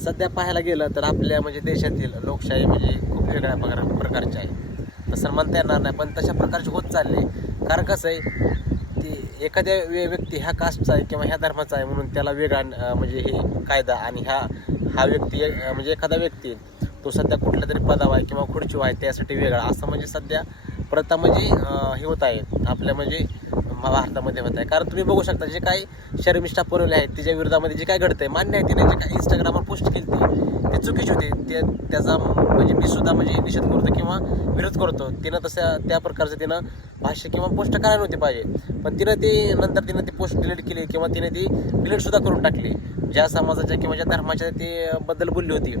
सध्या पाहायला गेलं तर आपल्या म्हणजे देशातील लोकशाही म्हणजे खूप वेगळ्या प्रकारची आहे. तसं म्हणता येणार नाही, पण तशा प्रकारची होत चालली. कारण कसं आहे, की एखाद्या व्यक्ती ह्या कास्टचा आहे किंवा ह्या धर्माचा आहे म्हणून त्याला वेगळा म्हणजे हे कायदा, आणि हा व्यक्ती म्हणजे एखादा व्यक्ती तो सध्या कुठल्या तरी पदावर आहे किंवा खुर्चीवर आहे त्यासाठी वेगळा, असं म्हणजे सध्या प्रथा म्हणजे हे होत आहे आपल्या म्हणजे भारतामध्ये होत आहे. कारण तुम्ही बघू शकता जे काही शर्मिष्ठा पुरवले आहेत तिच्या विरोधामध्ये जे काय घडतंय, मान्य आहे तिने जे काही इंस्टाग्रामवर पोस्ट केली ते चुकीची होते. त्याचा म्हणजे मी सुद्धा म्हणजे निषेध करतो किंवा विरोध करतो. तिनं त्या प्रकारचं तिनं भाष्य किंवा पोस्ट करायला नव्हती पाहिजे, पण नंतर तिनं ती पोस्ट डिलीट केली किंवा तिने ती डिलीट सुद्धा करून टाकली. ज्या समाजाच्या किंवा ज्या धर्माच्या ते बद्दल बोलली होती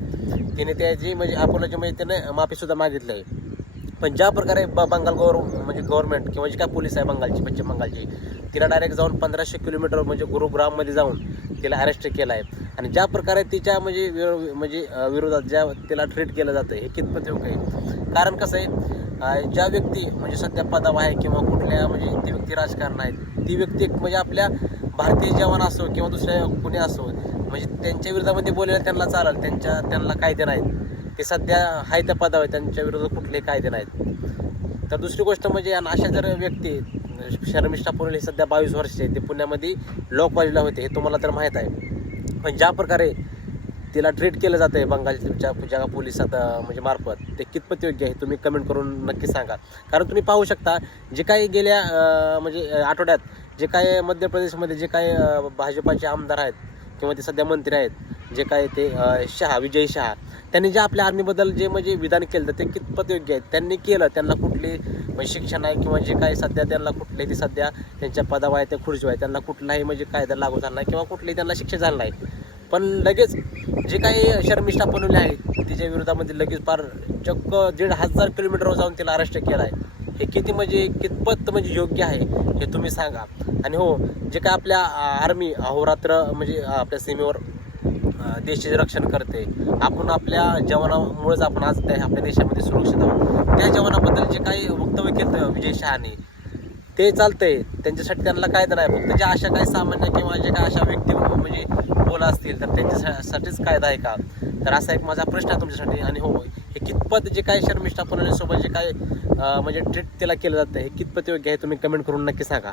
तिने त्याची म्हणजे अपोलॉजी म्हणजे त्याने माफीसुद्धा मागितली आहे. पण ज्या प्रकारे बंगाल म्हणजे गव्हर्नमेंट किंवा जी काय पोलीस आहे बंगालची, पश्चिम बंगालची, तिला डायरेक्ट जाऊन 1500 किलोमीटर म्हणजे गुरुग्राममध्ये जाऊन तिला अरेस्ट केलं आहे. आणि ज्या प्रकारे तिच्या म्हणजे विरोधात ज्या तिला ट्रीट केलं जातं हे कितपत योग्य आहे. कारण कसं आहे, ज्या व्यक्ती म्हणजे सध्या पदावर आहे किंवा कुठल्या म्हणजे ती व्यक्ती राजकारण आहेत, ती व्यक्ती म्हणजे आपल्या भारतीय जवान असो किंवा दुसऱ्या कोणी असो म्हणजे त्यांच्या विरोधामध्ये बोलायला त्यांना चालेल, त्यांना कायदे नाहीत. ते सध्या आहे त्या पदावर, त्यांच्या विरोधात कुठलेही कायदे नाहीत. तर दुसरी गोष्ट म्हणजे अशा जर व्यक्ती शर्मिष्ठा पुरवले हे सध्या 22 वर्षाचे ते पुण्यामध्ये लॉ कॉलेजला होते, हे तुम्हाला तर माहीत आहे. पण ज्या प्रकारे तिला ट्रीट केलं जातं आहे बंगालच्या पोलिसात म्हणजे मार्फत, ते कितपत योग्य आहे तुम्ही कमेंट करून नक्की सांगा. कारण तुम्ही पाहू शकता जे काही गेल्या म्हणजे आठवड्यात जे काय मध्य प्रदेशमध्ये जे काय भाजपाचे आमदार आहेत किंवा ते सध्या मंत्री आहेत, जे काय ते विजय शहा, त्यांनी जे आपल्या आर्मीबद्दल जे म्हणजे विधान केलं ते कितपत योग्य आहे. त्यांनी केलं, त्यांना कुठली म्हणजे शिक्षण आहे किंवा जे काही सध्या त्यांना कुठले ते सध्या त्यांच्या पदावर आहे, त्या खुर्चीवर आहे, त्यांना कुठलाही म्हणजे कायदा लागू झाला नाही किंवा कुठलीही त्यांना शिक्षा झाली नाही. पण लगेच जे काही शर्मिष्ठा बनवले आहेत तिच्या विरोधामध्ये लगेच फार चक्क 1,500 किलोमीटरवर जाऊन तिला अरेस्ट केलं आहे. हे कितपत म्हणजे योग्य आहे हे तुम्ही सांगा. आणि हो, जे काय आपल्या आर्मी अहोरात्र म्हणजे आपल्या सीमेवर देशाचे रक्षण करते, आपण आपल्या जवानामुळेच आपण आज आपल्या देशामध्ये सुरक्षित आहोत. त्या जवानाबद्दल जे काही वक्तव्य केलं विजय शहाने ते चालतंय, त्यांच्यासाठी त्यांना कायदा नाही. फक्त ज्या अशा काही सामान्य किंवा जे काही अशा व्यक्ती म्हणजे बोला असतील तर त्यांच्यासाठीच कायदा आहे का? तर असा एक माझा प्रश्न आहे तुमच्यासाठी. आणि हो, हे कितपत जे काही शर्मिष्ठा पुरवण्यासोबत जे काही म्हणजे ट्रीट त्याला केलं जातं हे कितपत योग्य आहे तुम्ही कमेंट करून नक्की सांगा.